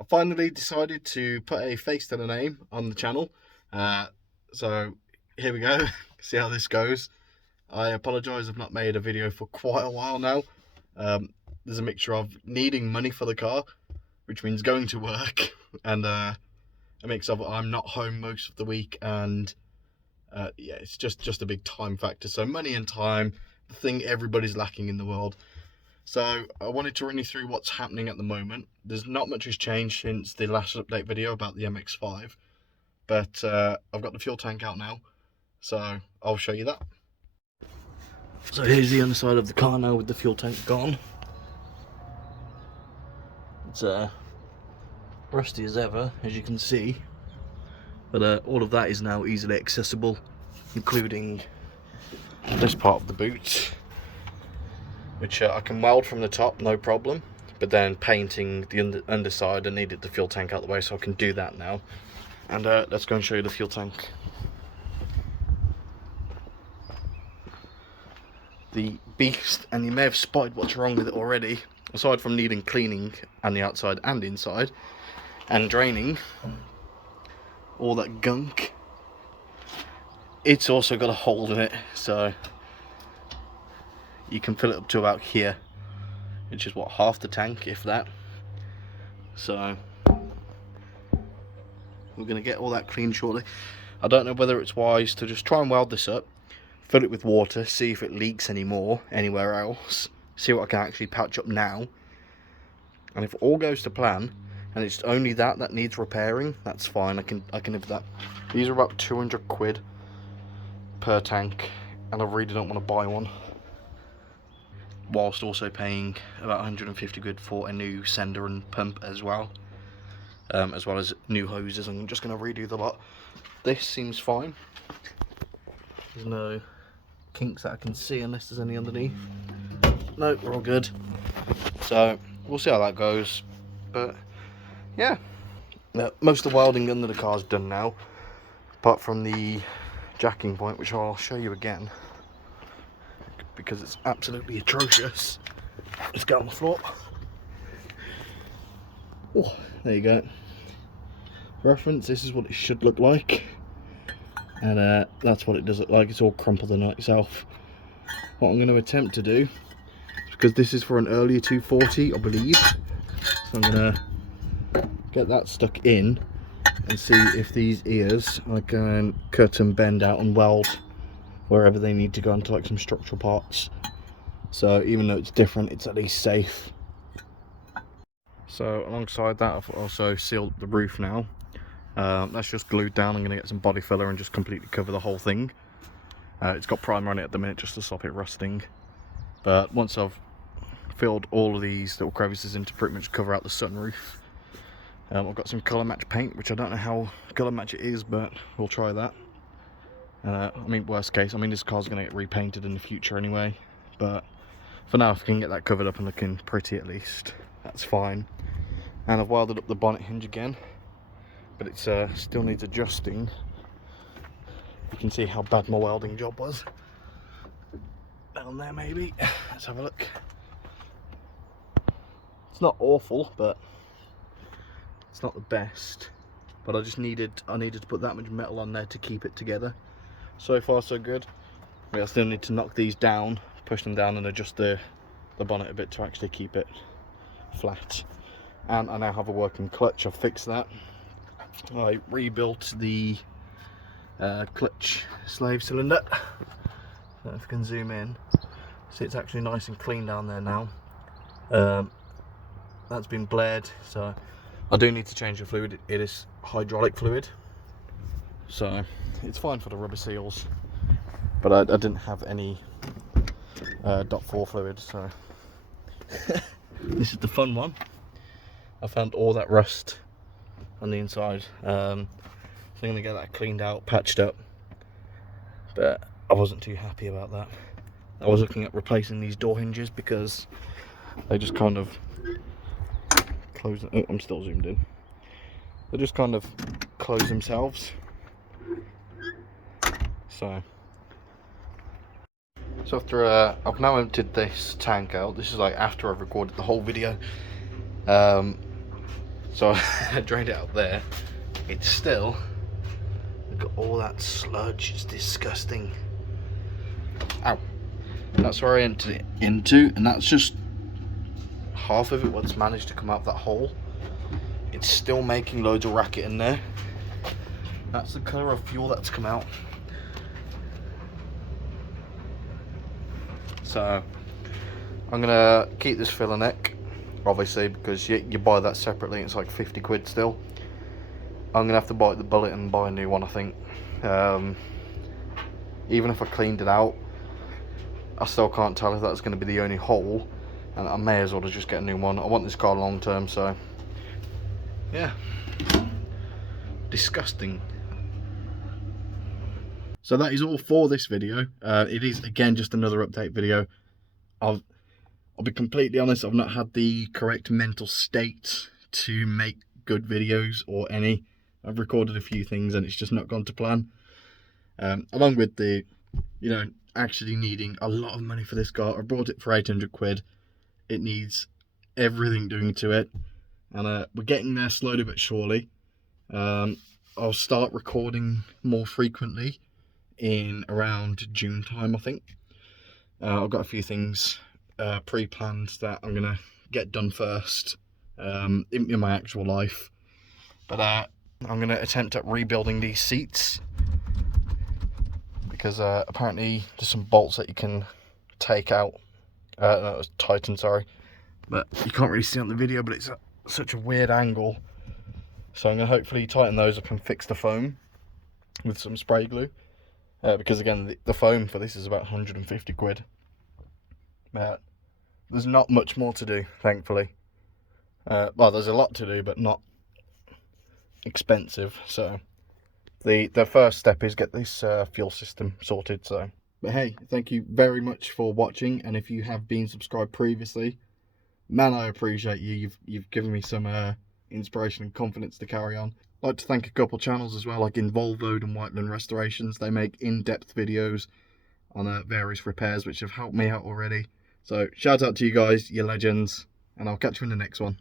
I finally decided to put a face to the name on the channel. So here we go. See how this goes. I apologise, I've not made a video for quite a while now. There's a mixture of needing money for the car, which means going to work, and a mix of I'm not home most of the week, and yeah, it's just a big time factor. So money and time, the thing everybody's lacking in the world. So I wanted to run you through what's happening at the moment. There's not much has changed since the last update video about the MX-5, but I've got the fuel tank out now, so I'll show you that. So here's the underside of the car now with the fuel tank gone. It's rusty as ever, as you can see, but all of that is now easily accessible, including this part of the boot, which I can weld from the top, no problem. But then painting the underside, I needed the fuel tank out of the way, so I can do that now. And let's go and show you the fuel tank. The beast, and you may have spotted what's wrong with it already. Aside from needing cleaning on the outside and inside, and draining all that gunk, it's also got a hole in it, so you can fill it up to about here, which is what, half the tank, if that. So we're going to get all that clean shortly. I don't know whether it's wise to just try and weld this up, fill it with water, see if it leaks anymore anywhere else, see what I can actually patch up now, and if all goes to plan and it's only that needs repairing, that's fine. I can live with that. These are about 200 quid per tank, and I really don't want to buy one, whilst also paying about 150 quid for a new sender and pump as well as new hoses. I'm just going to redo the lot. This seems fine. There's no kinks that I can see unless there's any underneath. No, we're all good. So we'll see how that goes. But yeah, most of the welding under the car is done now, apart from the jacking point, which I'll show you again because it's absolutely atrocious. Let's go on the floor. Oh, there you go. Reference, this is what it should look like, and that's what it does look like. It's all crumpled in itself. What I'm going to attempt to do, because this is for an earlier 240 I believe, so I'm going to get that stuck in and see if these ears I can cut and bend out and weld wherever they need to go into like some structural parts. So even though it's different, it's at least safe. So alongside that, I've also sealed the roof now. That's just glued down. I'm going to get some body filler and just completely cover the whole thing. It's got primer on it at the minute just to stop it rusting, but once I've filled all of these little crevices in to pretty much cover out the sunroof, I've got some colour match paint, which I don't know how colour match it is, but we'll try that. I mean, worst case, I mean, this car's going to get repainted in the future anyway, but for now, if I can get that covered up and looking pretty at least, that's fine. And I've welded up the bonnet hinge again, but it still needs adjusting. You can see how bad my welding job was. Down there maybe, let's have a look. It's not awful, but it's not the best. But I needed to put that much metal on there to keep it together. So far so good. I still need to knock these down, push them down and adjust the bonnet a bit to actually keep it flat. And I now have a working clutch. I've fixed that. I rebuilt the clutch slave cylinder. So if you can zoom in, see it's actually nice and clean down there now. That's been bled, so I do need to change the fluid. It is hydraulic fluid, so it's fine for the rubber seals, but I didn't have any .4 fluid, so this is the fun one. I found all that rust on the inside, so I'm going to get that cleaned out, patched up, but I wasn't too happy about that. I was looking at replacing these door hinges because they just kind of close. Oh, I'm still zoomed in. They just kind of close themselves. So after I've now emptied this tank out. This is like after I've recorded the whole video. So I drained it out there. It's still, look at all that sludge, it's disgusting. Ow. That's where I entered it into, and that's just half of it what's managed to come out that hole. It's still making loads of racket in there. That's the colour of fuel that's come out. So I'm gonna keep this filler neck, obviously, because you buy that separately. It's like 50 quid still. I'm gonna have to bite the bullet and buy a new one, I think. Even if I cleaned it out, I still can't tell if that's going to be the only hole, and I may as well just get a new one. I want this car long term, so yeah. Disgusting. So that is all for this video. It is again just another update video. I'll be completely honest, I've not had the correct mental state to make good videos or any. I've recorded a few things and it's just not gone to plan. Along with the, actually needing a lot of money for this car. I bought it for 800 quid. It needs everything doing to it. And we're getting there slowly but surely. I'll start recording more frequently in around June time, I think. I've got a few things pre-planned that I'm going to get done first in my actual life. But I'm going to attempt at rebuilding these seats. Because apparently there's some bolts that you can take out. No, it was Titan, sorry. But you can't really see on the video, but it's such a weird angle. So I'm going to hopefully tighten those up and fix the foam with some spray glue. Because again, the foam for this is about 150 quid. But there's not much more to do, thankfully. Well, there's a lot to do, but not expensive, so... The first step is get this fuel system sorted. So, but hey, thank you very much for watching, and if you have been subscribed previously, man, I appreciate you. You've given me some inspiration and confidence to carry on. I'd like to thank a couple channels as well, like in Volvo and Whiteland Restorations. They make in-depth videos on various repairs, which have helped me out already. So shout out to you guys, you legends, and I'll catch you in the next one.